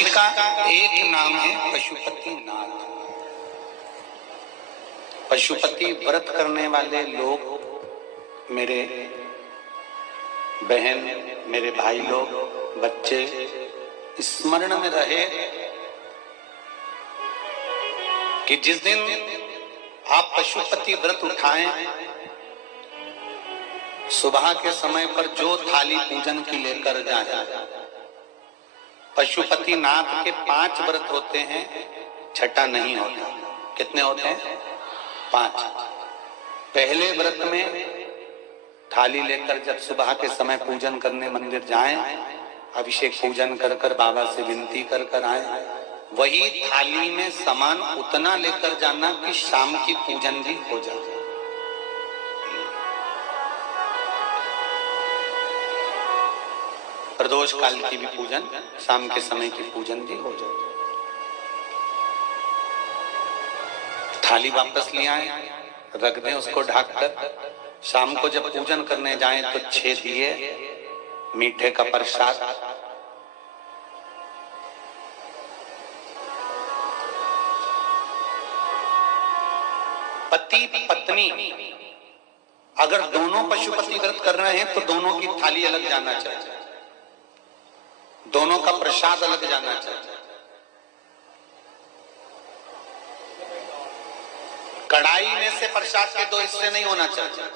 जी का एक नाम है पशुपति नाथ। पशुपति व्रत करने वाले लोग, मेरे बहन, मेरे भाई लोग, बच्चे स्मरण में रहे कि जिस दिन आप पशुपति व्रत उठाएं, सुबह के समय पर जो थाली पूजन की लेकर जाए। पशुपति नाथ के 5 व्रत होते हैं, छठा नहीं होता। कितने होते हैं? 5। पहले व्रत में थाली लेकर जब सुबह के समय पूजन करने मंदिर जाएं, अभिषेक पूजन कर कर बाबा से विनती कर कर आए, वही थाली में सामान उतना लेकर जाना कि शाम की पूजन भी हो जाए। प्रदोष काल की भी पूजन, शाम के समय की पूजन भी हो जाए। थाली वापस ले आए, रख दें उसको ढककर। शाम को जब पूजन करने जाएं तो 6 दिए, मीठे का प्रसाद, पति पत्नी अगर दोनों पशुपति व्रत कर रहे हैं तो दोनों की थाली अलग जाना चाहिए, दोनों का प्रसाद अलग जाना चाहिए। कढ़ाई में से प्रसाद के 2 हिस्से नहीं होना चाहिए।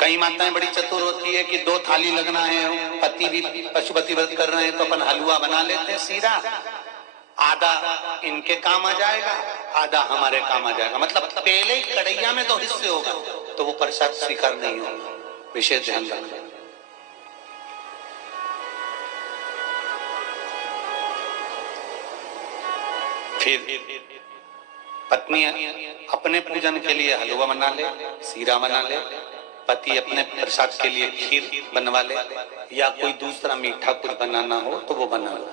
कई माताएं बड़ी चतुर होती है कि 2 थाली लगना है, पति भी पशुपति व्रत कर रहे हैं तो अपन हलवा बना लेते हैं सीरा, आधा इनके काम आ जाएगा, आधा हमारे काम आ जाएगा। मतलब पहले ही कढ़ैया में 2 हिस्से होगा तो वो प्रसाद स्वीकार नहीं होगा। विशेष ध्यान रखना। फिर पत्नी अपने पूजन के लिए हलवा बना ले, सीरा बना ले, पति अपने प्रसाद के लिए खीर बनवा ले, या कोई दूसरा मीठा कुछ बनाना हो तो वो बना लो।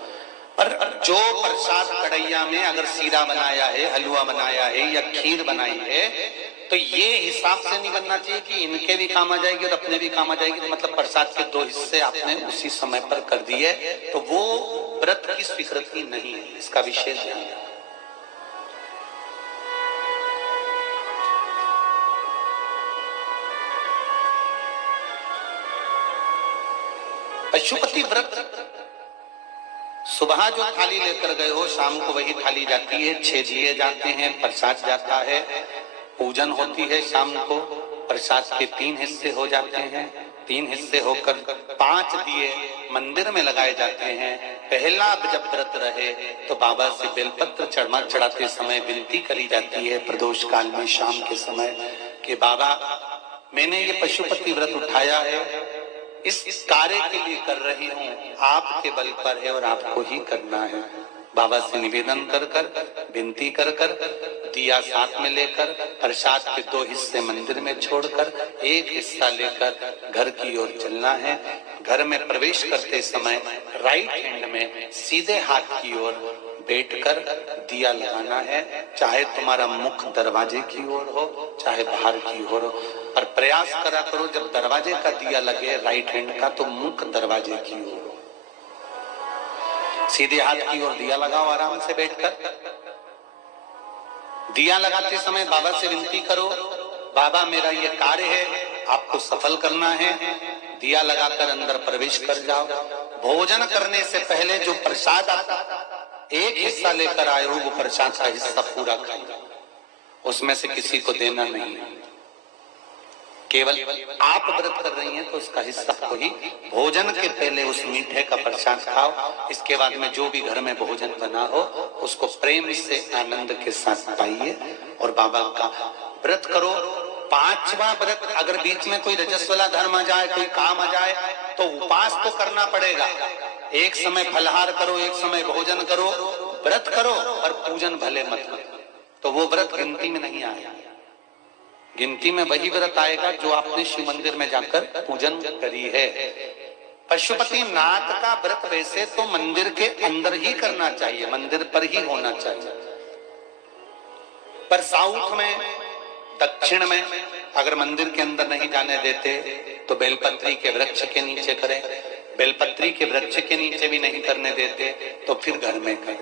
पर जो प्रसाद कढ़ैया में अगर सीरा बनाया है, हलवा बनाया है या खीर बनाई है, तो ये हिसाब से नहीं बनना चाहिए कि इनके भी काम आ जाएगी और अपने भी काम आ जाएगी। तो मतलब प्रसाद के 2 हिस्से आपने उसी समय पर कर दिए तो वो व्रत की स्वीकृति नहीं है। इसका विशेष ध्यान रखें। पशुपति व्रत सुबह जो थाली लेकर गए हो, शाम को वही थाली जाती है, 6 दिए जाते हैं, प्रसाद जाता है, पूजन होती है। शाम को प्रसाद के 3 हिस्से हो जाते हैं, 3 हिस्से होकर 5 दिए मंदिर में लगाए जाते हैं। पहला जब व्रत रहे तो बाबा से बेलपत्र चढ़ाते समय विनती करी जाती है प्रदोष काल में शाम के समय कि बाबा मैंने ये पशुपति व्रत उठाया है, इस कार्य के लिए कर रही हूँ, आपके बल पर है और आपको ही करना है। बाबा से निवेदन कर कर, विनती कर कर, दिया साथ में लेकर, प्रसाद के 2 हिस्से मंदिर में छोड़कर 1 हिस्सा लेकर घर की ओर चलना है। घर में प्रवेश करते समय राइट हैंड में सीधे हाथ की ओर बैठकर दिया लगाना है। चाहे तुम्हारा मुख दरवाजे की ओर हो, चाहे बाहर की ओर हो, पर प्रयास करा करो जब दरवाजे का दिया लगे राइट हैंड का तो मुख दरवाजे की ओर हो। सीधे हाथ की ओर दिया लगाओ आराम से बैठकर। दिया लगाते समय बाबा से विनती करो, बाबा मेरा ये कार्य है, आपको सफल करना है। दिया लगाकर अंदर प्रवेश कर जाओ। भोजन करने से पहले जो प्रसाद 1 हिस्सा लेकर आए हो वो प्रसाद का हिस्सा पूरा खाओ, उसमें से किसी को देना नहीं है। केवल आप व्रत कर रही हैं तो उसका हिस्सा को ही भोजन के पहले उस मीठे का प्रसाद खाओ। इसके बाद में जो भी घर में भोजन बना हो उसको प्रेम से आनंद के साथ पाइए और बाबा का व्रत करो। 5वां व्रत अगर बीच में कोई रजस्वला धर्म आ जाए, कोई काम आ जाए तो उपास तो करना पड़ेगा। एक समय फलहार करो, एक समय भोजन करो, व्रत करो और पूजन भले मत करो, तो वो व्रत गिनती में नहीं आएगा। गिनती में वही व्रत आएगा जो आपने शिव मंदिर में जाकर पूजन करी है। पशुपति नाथ का व्रत वैसे तो मंदिर के अंदर ही करना चाहिए, मंदिर पर ही होना चाहिए, पर साउथ में, दक्षिण में अगर मंदिर के अंदर नहीं जाने देते तो बेलपत्री के वृक्ष के नीचे करें, बेलपत्री के वृक्ष के नीचे भी नहीं करने देते तो फिर घर में कर।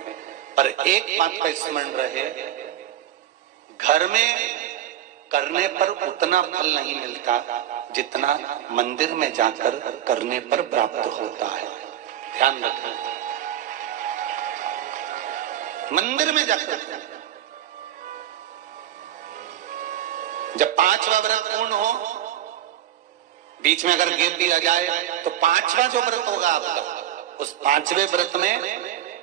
पर एक बात का स्मरण रहे, घर में करने पर उतना फल नहीं मिलता जितना मंदिर में जाकर करने पर प्राप्त होता है। ध्यान रखना, मंदिर में जाकर जब 5वां व्रत पूर्ण हो, बीच में अगर गैप भी आ जाए तो 5वां जो व्रत होगा आपका, उस 5वें व्रत में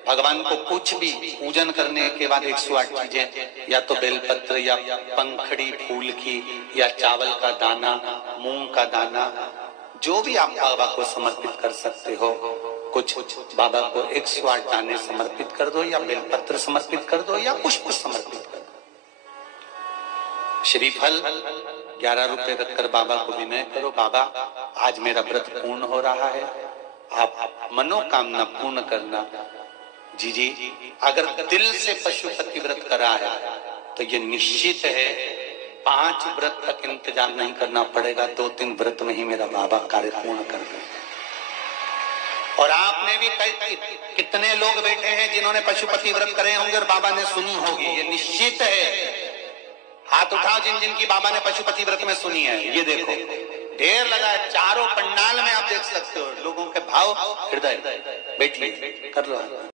भगवान को कुछ भी पूजन करने के बाद 108 चीजें, या तो बेलपत्र या पंखड़ी फूल की या चावल का दाना, मूंग का दाना, जो भी आप बाबा को समर्पित कर सकते हो, कुछ बाबा को 108 दाने समर्पित कर दो, या बेलपत्र समर्पित कर दो, या पुष्प समर्पित कर दो। श्रीफल 11 रुपए रखकर बाबा को विनय करो, बाबा आज मेरा व्रत पूर्ण हो रहा है, आप मनोकामना पूर्ण करना। जी, अगर दिल से पशुपति व्रत करा है तो ये निश्चित है 5 व्रत तक इंतजार नहीं करना पड़ेगा, 2-3 व्रत में ही मेरा बाबा कार्य पूर्ण कर दे। और आपने भी कितने लोग बैठे हैं जिन्होंने पशुपति व्रत करे होंगे और बाबा ने सुनी होगी, ये निश्चित है। हाथ उठाओ जिन जिन की बाबा ने पशुपति व्रत में सुनी है। ये देखो ढेर लगा है, चारों पंडाल में आप देख सकते हो लोगों के भाव हृदय। बैठिए, कर लो।